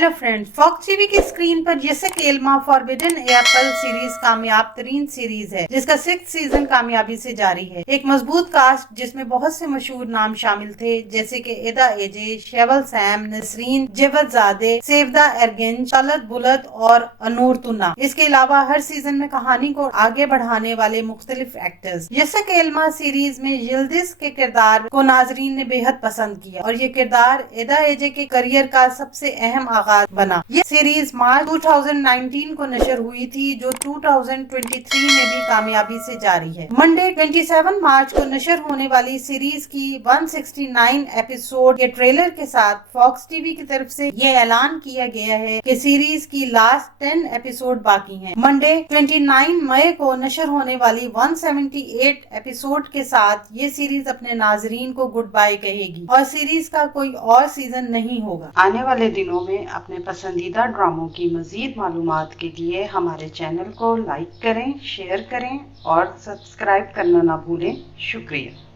Hello friends, fox TV की screen पर येसेक Elma forbidden Apple series कामयाब तरीन सीरीज है जिसका 6th सीजन कामयाबी से जारी है। एक मजबूत कास्ट जिसमें बहुत से मशहूर नाम शामिल थे जैसे कि एदा एजे, शेवल सैम, नसरीन जेवदजादे, सेवदा एरगिंज, तलत बुलत और अनूर तुन्ना। इसके अलावा हर सीजन में कहानी को आगे बढ़ाने वाले मुख्तलिफ एक्टर्स। येसेक एल्मा सीरीज में यिल्दिज के किरदार को नाजरीन ने बेहद पसंद किया और ये किरदार एदा एजे के करियर का सबसे अहम आगाज बना। ये सीरीज मार्च 2019 को नशर हुई थी जो 2023 में भी कामयाबी से जारी है। मंडे 27 मार्च को नशर होने वाली सीरीज की 169 एपिसोड के ट्रेलर के साथ फॉक्स टीवी की तरफ से ये ऐलान किया गया है कि सीरीज की लास्ट 10 एपिसोड बाकी हैं। मंडे 29 मई को नशर होने वाली 178 एपिसोड के साथ ये सीरीज अपने नाजरीन को गुड बाय कहेगी और सीरीज का कोई और सीजन नहीं होगा। आने वाले दिनों में अपने पसंदीदा ड्रामों की मजीद मालूमात के लिए हमारे चैनल को लाइक करें, शेयर करें और सब्सक्राइब करना ना भूलें। शुक्रिया।